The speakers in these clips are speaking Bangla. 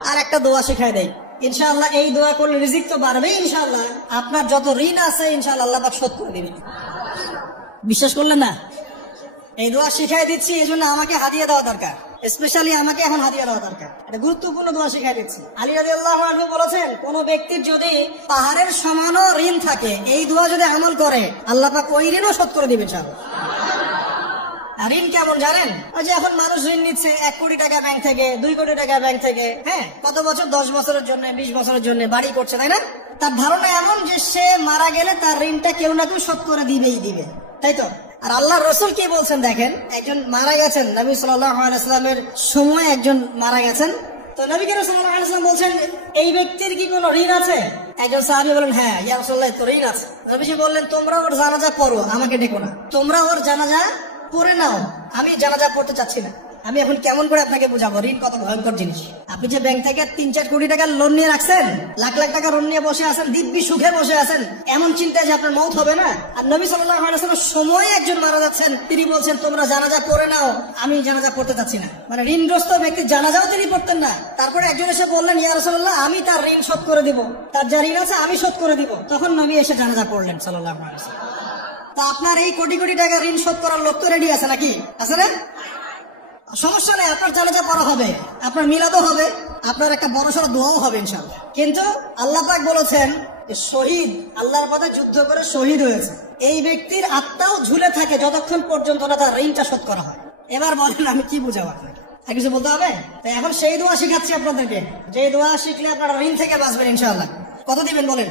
আর একটা দোয়া শিখাই দেয়, ইনশাআল্লাহ এই দোয়া করলে রিজিক তো বাড়বে ইনশাআল্লাহ, আপনার যত ঋণ আছে ইনশাআল্লাহ আল্লাহ পাক শোধ করে দিবেন। বিশ্বাস করলেন না? এই দোয়া শিখাই দিচ্ছি, এই জন্য আমাকে হাদিয়া দেওয়া দরকার, স্পেশালি আমাকে এখন হাদিয়া দেওয়া দরকার। এটা গুরুত্বপূর্ণ দোয়া শিখাই দিচ্ছি। আলী রাদিয়াল্লাহু আনহু বলেছেন, কোন ব্যক্তির যদি পাহাড়ের সমানও ঋণ থাকে, এই দোয়া যদি আমল করে আল্লাহ পাক ওই ঋণও শোধ করে দিবেন ইনশাআল্লাহ। আর ঋণ কেমন জানেন? ওই যে এখন মানুষ ঋণ নিচ্ছে 1 কোটি টাকা ব্যাংক থেকে, 2 কোটি টাকা ব্যাংক থেকে, হ্যাঁ, কত বছর, 10 বছরের জন্য, 20 বছরের জন্য বাড়ি করছে, তাই না? তার ধারণা এমন যে সে মারা গেলে তার ঋণটা কেউ না কেউ শোধ করে দিবেই দিবে, তাই তো? আর আল্লাহ রসুল কি বলছেন দেখেন, একজন মারা গেছেন, নবী সাল্লাল্লাহু আলাইহি ওয়াসাল্লামের সময় একজন মারা গেছেন, তো নবী সাল্লাল্লাহু আলাইহি ওয়াসাল্লাম বলছেন, এই ব্যক্তির কি কোনো ঋণ আছে? একজন সাহাবী বলেন, হ্যাঁ ইয়া রাসূলুল্লাহ, তো ঋণ আছে। নবীজি বললেন, তোমরা ওর জানাজা পড়ো, আমাকে ডেকো না, তোমরা ওর জানাজা পড়ে নাও, আমি জানাজা পড়তে চাচ্ছি না। আমি এখন কেমন করে আপনাকে বুঝাবো ঋণ কত ভয়ঙ্কর জিনিস। আপনি যে ব্যাংক থেকে 3-4 কোটি টাকার লোন নিয়ে রাখছেন, লাখ লাখ টাকা লোন নিয়ে বসে আছেন, দিব্যি সুখে বসে আছেন, এমন চিন্তায় যে আপনার মৌত হবে না। আর নবী সাল্লাল্লাহু আলাইহি ওয়াসাল্লাম সময় একজন মারা যাচ্ছেন, তিনি বলছেন তোমরা জানাজা পড়ে নাও, আমি জানাজা পড়তে চাচ্ছি না। মানে ঋণগ্রস্ত ব্যক্তির জানাজাও তিনি পড়তেন না। তারপরে একজন এসে বললেন, ইয়া রাসূলুল্লাহ, আমি তার ঋণ শোধ করে দিব, তার যা ঋণ আছে আমি শোধ করে দিব। তখন নবী এসে জানাজা পড়লেন সাল্লাল্লাহু আলাইহি ওয়াসাল্লাম। তো আপনার এই কোটি কোটি টাকা ঋণ শোধ করার লোক তো রেডি আছে নাকি? আছে না? সমস্যা নেই, আপনার জানাজা পড়া হবে, আপনার মিলাদও হবে, আপনার একটা বড়সড় দোয়াও হবে ইনশাআল্লাহ। কিন্তু আল্লাহ পাক বলেছেন, শহীদ, আল্লাহর পথে যুদ্ধ করে শহীদ হয়েছে, এই ব্যক্তির আত্মাও ঝুলে থাকে যতক্ষণ পর্যন্ত না তার ঋণটা শোধ করা হয়। এবার বলেন আমি কি বুঝাবো আপনাকে? আর কিছু বলতে হবে? তাই এখন সেই দোয়া শিখাচ্ছি আপনাদেরকে, যে দোয়া শিখলে আপনারা ঋণ থেকে বাঁচবেন ইনশাআল্লাহ। কত দিবেন বলেন?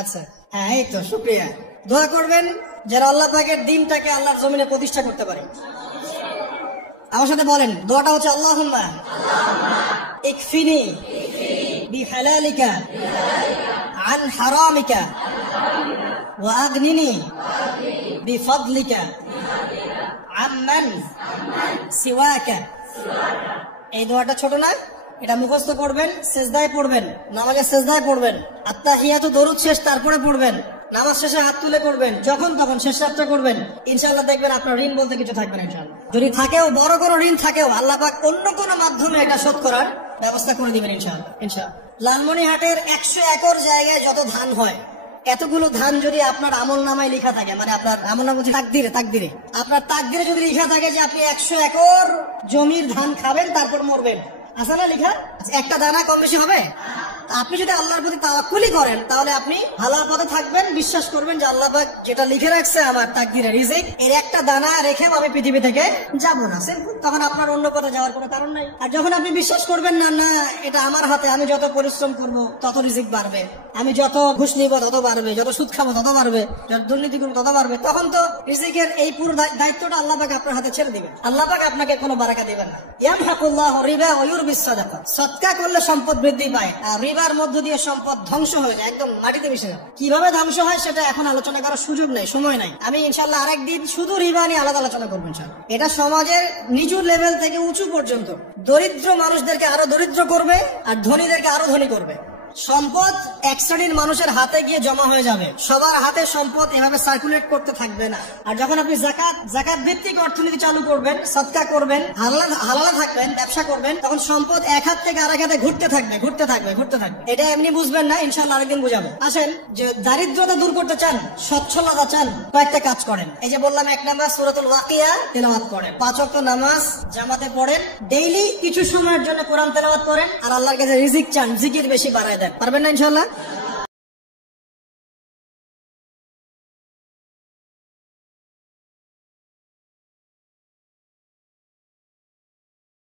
আচ্ছা, হ্যাঁ, এই তো, শুকরিয়া। দোয়া করবেন যারা আল্লাহ পাকের দ্বীনটাকে আল্লাহর জমিনে প্রতিষ্ঠা করতে পারে। আমার সাথে বলেন, দোয়াটা হচ্ছে, আল্লাহুম্মা ইকফিনি বিহালালিকা আন হারামিকা ওয়া আগনিনি বিফadলিকা আম্মান সিওয়াকা। এই দোয়াটা ছোট না? এটা মুখস্থ করবেন, সেজদায় পড়বেন, নামাজের সেজদায় পড়বেন, আত্তাহিয়াতু দরুদ শেষ তারপরে পড়বেন, নামাজ শেষে হাত তুলে করবেন, যখন তখন শেষ রাতটা করবেন, ইনশাআল্লাহ দেখবেন আপনার ঋণ বলতে কিছু থাকবে না ইনশাআল্লাহ। যদি থাকেও, বড় কোনো ঋণ থাকেও, আল্লাহ পাক অন্য কোনো মাধ্যমে এটা শোধ করার ব্যবস্থা করে দিবেন ইনশাআল্লাহ। ইনশাআল্লাহ লালমনিরহাটের 100 একর জায়গায় যত ধান হয়, এতগুলো ধান যদি আপনার আমল নামায় লেখা থাকে, মানে আপনার আমল নামা তাকদিরে আপনার তাকদিরে যদি লেখা থাকে যে আপনি 100 একর জমির ধান খাবেন তারপর মরবেন, আছে না লেখা? একটা দানা কম বেশি হবে? আপনি যদি আল্লাহর প্রতি তাওয়াক্কুলি করেন তাহলে আপনি হালাল পথে থাকবেন, বিশ্বাস করবেন যে আল্লাহ পাক যেটা লিখে রাখছে আমার তাকদিরে, রিজিক, এর একটা দানা রেখেও আমি পৃথিবী থেকে যাব না, সিম্পল। তখন আপনার অন্য পথে যাওয়ার কোনো কারণ নাই। আর যখন আপনি বিশ্বাস করবেন না, না এটা আমার হাতে, আমি যত পরিশ্রম করব তত রিজিক বাড়বে, আমি যত ঘুষ নিব তত বাড়বে, যত সুদ খাবো তত বাড়বে, যত দুর্নীতি করবো তত বাড়বে, তখন তো রিজিকের এই পুরো দায়িত্বটা আল্লাহ পাক আপনার হাতে ছেড়ে দিবেন। আল্লাহ পাক আপনাকে কোনো বারাকা দিবেন না। ইয়ামহাকুল্লাহু রিবা ওয়া ইউরবিস সাদাকা। সদকা করলে সম্পদ বৃদ্ধি পায়, আর রিবার মধ্য দিয়ে সম্পদ ধ্বংস হয়ে যায়, একদম মাটিতে মিশে যায়। কিভাবে ধ্বংস হয় সেটা এখন আলোচনা করার সুযোগ নেই, সময় নাই। আমি ইনশাআল্লাহ আরেকদিন শুধু রিবা নিয়ে আলাদা আলোচনা করবো ইনশাআল্লাহ। এটা সমাজের নিচু লেভেল থেকে উঁচু পর্যন্ত দরিদ্র মানুষদেরকে আরো দরিদ্র করবে আর ধনীদেরকে আরো ধনী করবে। সম্পদ এক শ্রেণীর মানুষের হাতে গিয়ে জমা হয়ে যাবে, সবার হাতে সম্পদ এভাবে সার্কুলেট করতে থাকবে না। আর যখন আপনি জাকাত ভিত্তিক অর্থনীতি চালু করবেন, সদকা করবেন, হালালে থাকবেন, ব্যবসা করবেন, তখন সম্পদ এক হাত থেকে আরেক হাতে ঘুরতে থাকবে। এটা এমনি বুঝবেন না, ইনশাআল্লাহ আরেকদিন বুঝাবো। আসেন, যে দারিদ্রতা দূর করতে চান, সচ্ছলতা চান, কয়েকটা কাজ করেন। এই যে বললাম, 1 নাম্বার সূরাতুল ওয়াকিয়া তেলাওয়াত করেন, 5 ওয়াক্ত নামাজ জামাতে পড়েন, ডেইলি কিছু সময়ের জন্য কোরআন তেলাওয়াত করেন, আর আল্লাহর কাছে রিজিক চান, জিকির বেশি বাড়ায় দেন। পারবেন না ইনশাআল্লাহ?